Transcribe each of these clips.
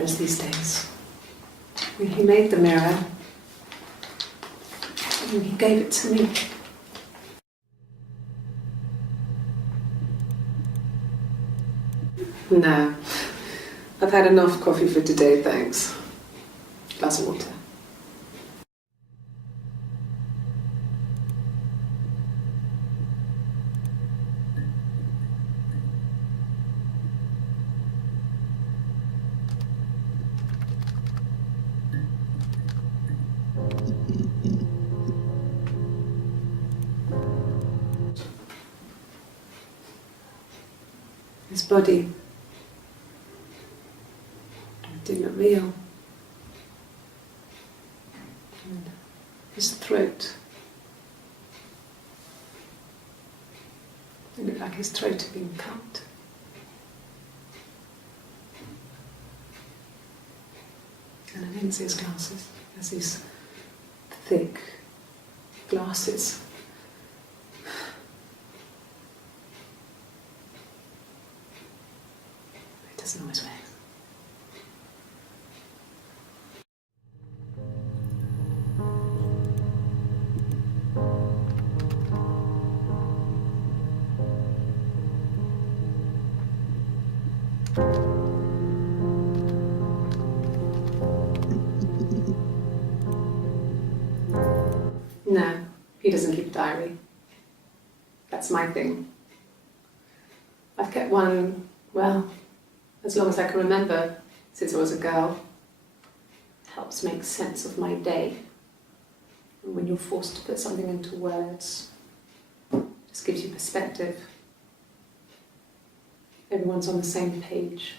these days. He made the mirror and he gave it to me. No, I've had enough coffee for today, thanks. Glass of water. His body did not real. And his throat. It looked like his throat had been cut. And I didn't see his glasses. There's these thick glasses. It doesn't always work. No, he doesn't keep a diary. That's my thing. I've kept one, well, as long as I can remember, since I was a girl. It helps make sense of my day. And when you're forced to put something into words, it just gives you perspective. Everyone's on the same page.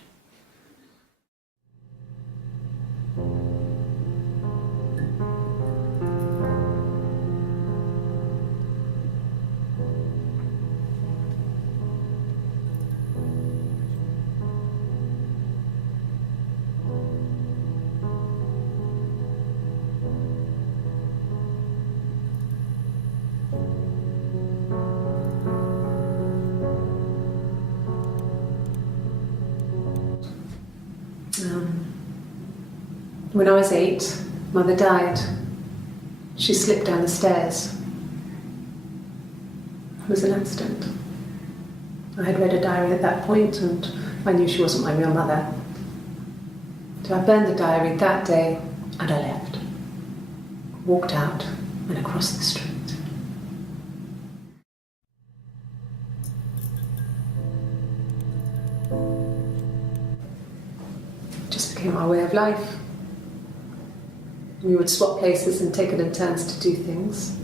When I was 8, Mother died. She slipped down the stairs. It was an accident. I had read a diary at that point and I knew she wasn't my real mother. So I burned the diary that day and I left. Walked out and across the street. It just became our way of life. We would swap places and take it in turns to do things.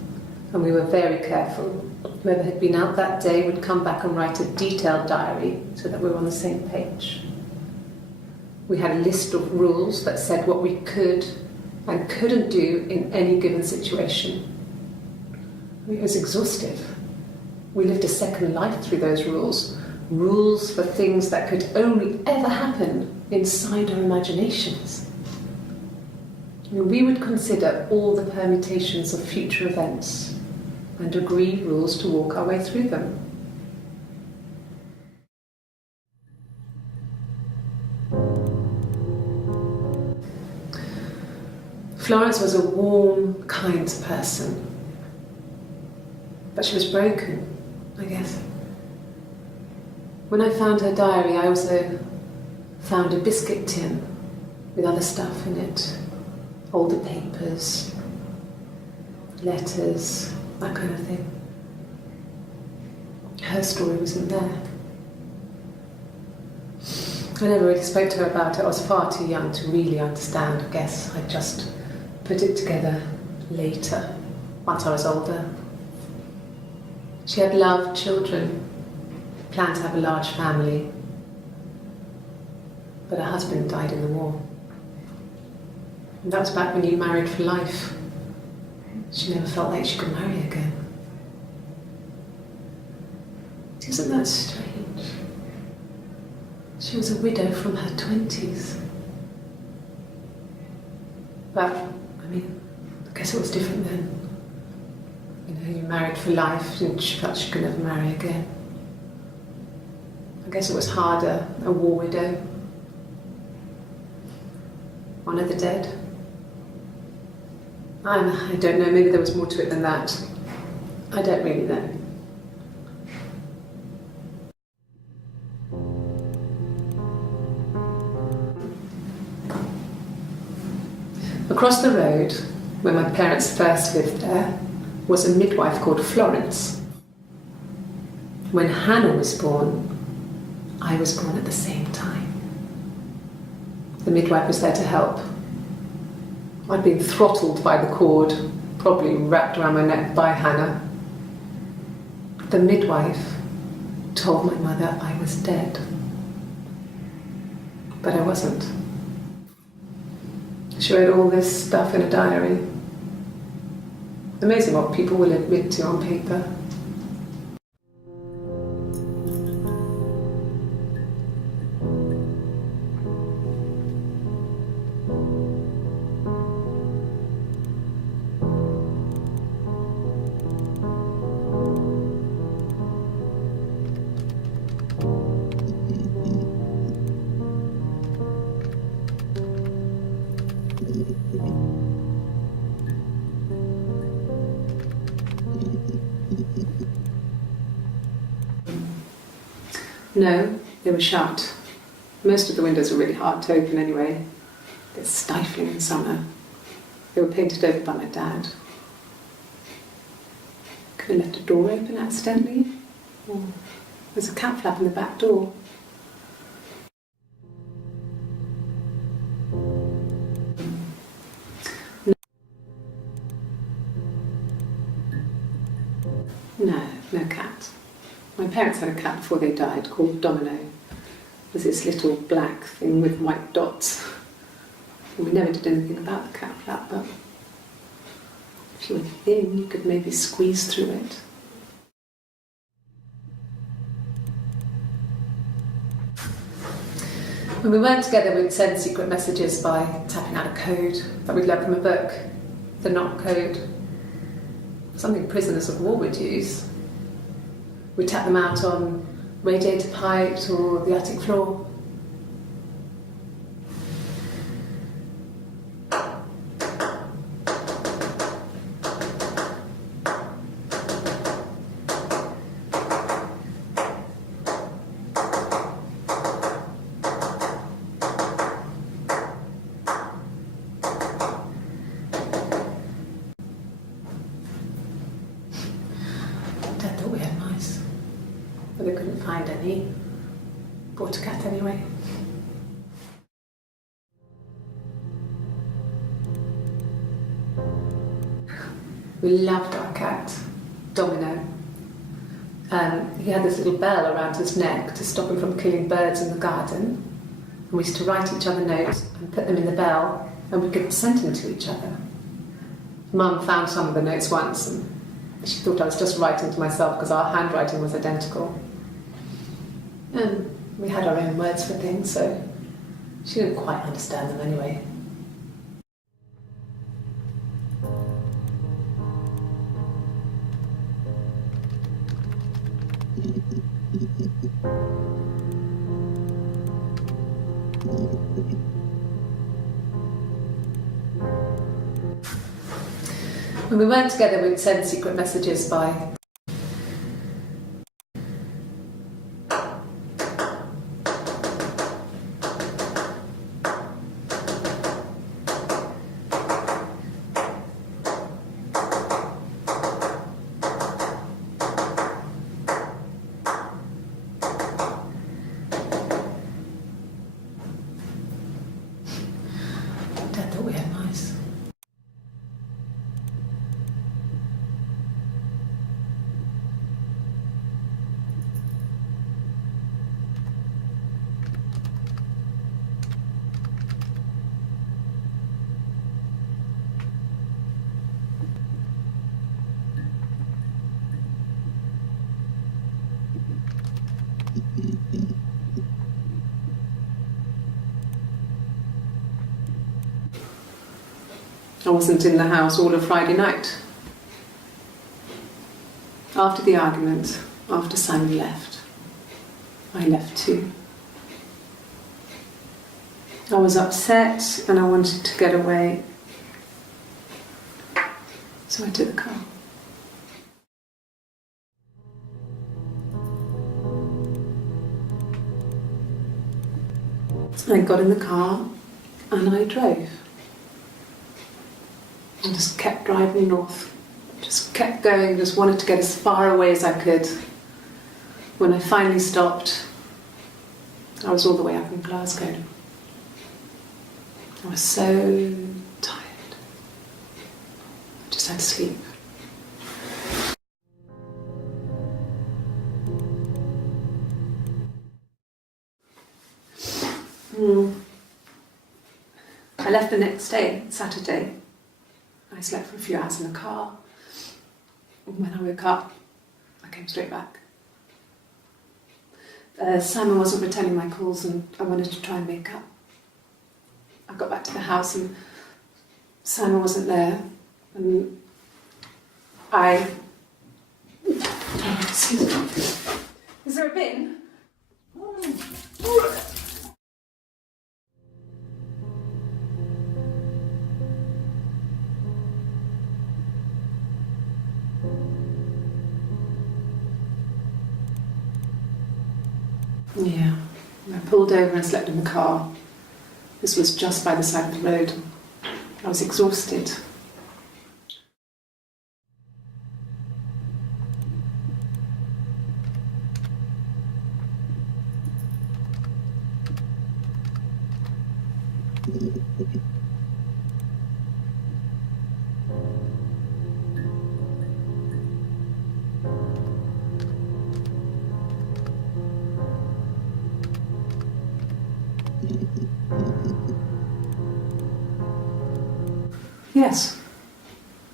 And we were very careful. Whoever had been out that day would come back and write a detailed diary so that we were on the same page. We had a list of rules that said what we could and couldn't do in any given situation. It was exhaustive. We lived a second life through those rules. Rules for things that could only ever happen inside our imaginations. We would consider all the permutations of future events and agree rules to walk our way through them. Florence was a warm, kind person, but she was broken, I guess. When I found her diary, I also found a biscuit tin with other stuff in it. Older papers, letters, that kind of thing. Her story wasn't there. I never really spoke to her about it. I was far too young to really understand, I guess. I just put it together later, once I was older. She had loved children, planned to have a large family, but her husband died in the war. And that was back when you married for life. She never felt like she could marry again. Isn't that strange? She was a widow from her 20s. But, I mean, I guess it was different then. You know, you married for life and she felt she could never marry again. I guess it was harder, a war widow. honour the dead. I don't know, maybe there was more to it than that. I don't really know. Across the road, where my parents first lived there, was a midwife called Florence. When Hannah was born, I was born at the same time. The midwife was there to help. I'd been throttled by the cord, probably wrapped around my neck by Hannah. The midwife told my mother I was dead, but I wasn't. She wrote all this stuff in a diary. Amazing what people will admit to on paper. No, they were shut. Most of the windows were really hard to open anyway. They're stifling in summer. They were painted over by my dad. Could have left a door open accidentally. Or there's a cat flap in the back door. No cat. My parents had a cat before they died called Domino. It was this little black thing with white dots. And we never did anything about the cat flap, but if you were thin, you could maybe squeeze through it. When we weren't together, we'd send secret messages by tapping out a code that we'd learned from a book, the knock code. Something prisoners of war would use. We'd tap them out on radiator pipes or the attic floor. Dad thought we had mice, but they couldn't find any. Bought a cat anyway. We loved our cat, Domino. He had this little bell around his neck to stop him from killing birds in the garden. And we used to write each other notes and put them in the bell, and we could send them to each other. Mum found some of the notes once, and she thought I was just writing to myself because our handwriting was identical. And we had our own words for things, so she didn't quite understand them anyway. When we weren't together, we'd send secret messages by Dad thought we had mice. I wasn't in the house all of Friday night. After the argument, after Simon left, I left too. I was upset and I wanted to get away. So I took the car. I got in the car and I drove. I just kept driving north. Just kept going, just wanted to get as far away as I could. When I finally stopped, I was all the way up in Glasgow. I was so tired. I just had to sleep. I left the next day, Saturday. I slept for a few hours in the car. And when I woke up, I came straight back. Simon wasn't returning my calls and I wanted to try and make up. I got back to the house and Simon wasn't there. And excuse me. Is there a bin? Yeah, I pulled over and slept in the car. This was just by the side of the road. I was exhausted. Yes.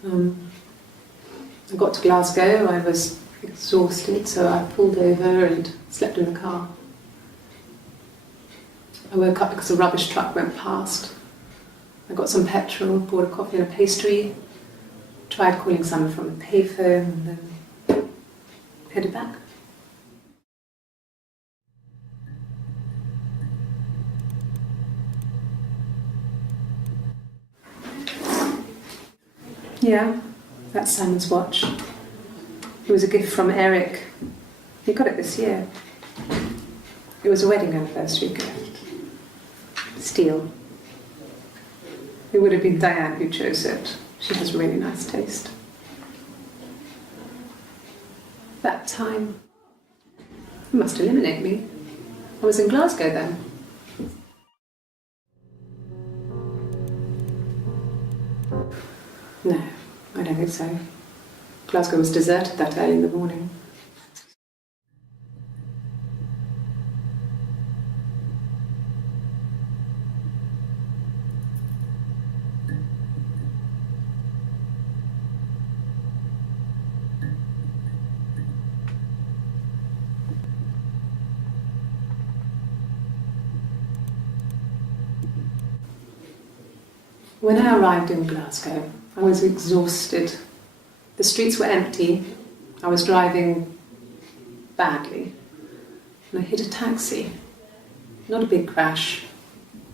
I got to Glasgow, I was exhausted, so I pulled over and slept in the car. I woke up because a rubbish truck went past. I got some petrol, bought a coffee and a pastry, tried calling someone from a payphone and then headed back. Yeah, that's Simon's watch. It was a gift from Eric. He got it this year. It was a wedding anniversary gift. Steel. It would have been Diane who chose it. She has really nice taste. That time, it must eliminate me. I was in Glasgow then. No, I don't think so. Glasgow was deserted that early in the morning. When I arrived in Glasgow, I was exhausted. The streets were empty. I was driving badly. And I hit a taxi. Not a big crash,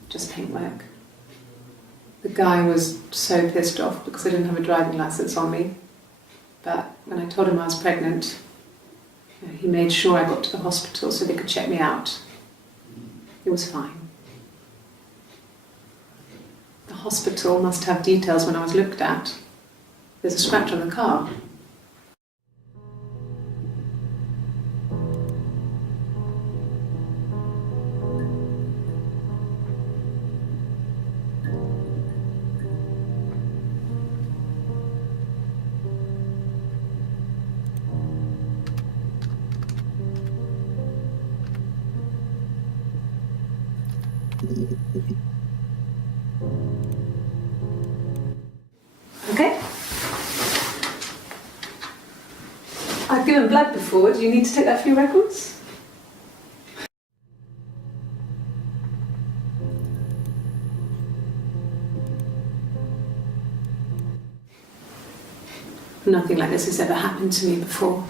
just paintwork. The guy was so pissed off because I didn't have a driving license on me. But when I told him I was pregnant, he made sure I got to the hospital so they could check me out. It was fine. The hospital must have details when I was looked at. There's a scratch on the car. Okay? I've given blood before. Do you need to take that for your records? Nothing like this has ever happened to me before.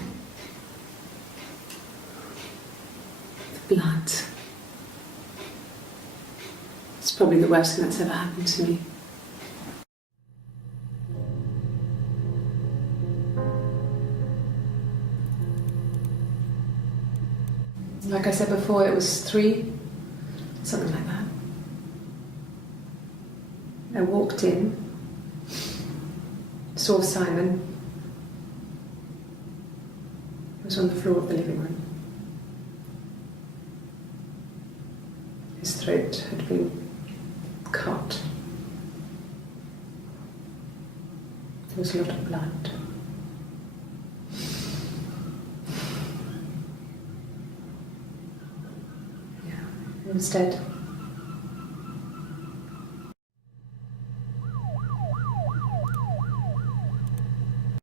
The blood. It's probably the worst thing that's ever happened to me. Like I said before, it was 3, something like that. I walked in, saw Simon. He was on the floor of the living room. His throat had been cut. There was a lot of blood. Yeah, he was dead.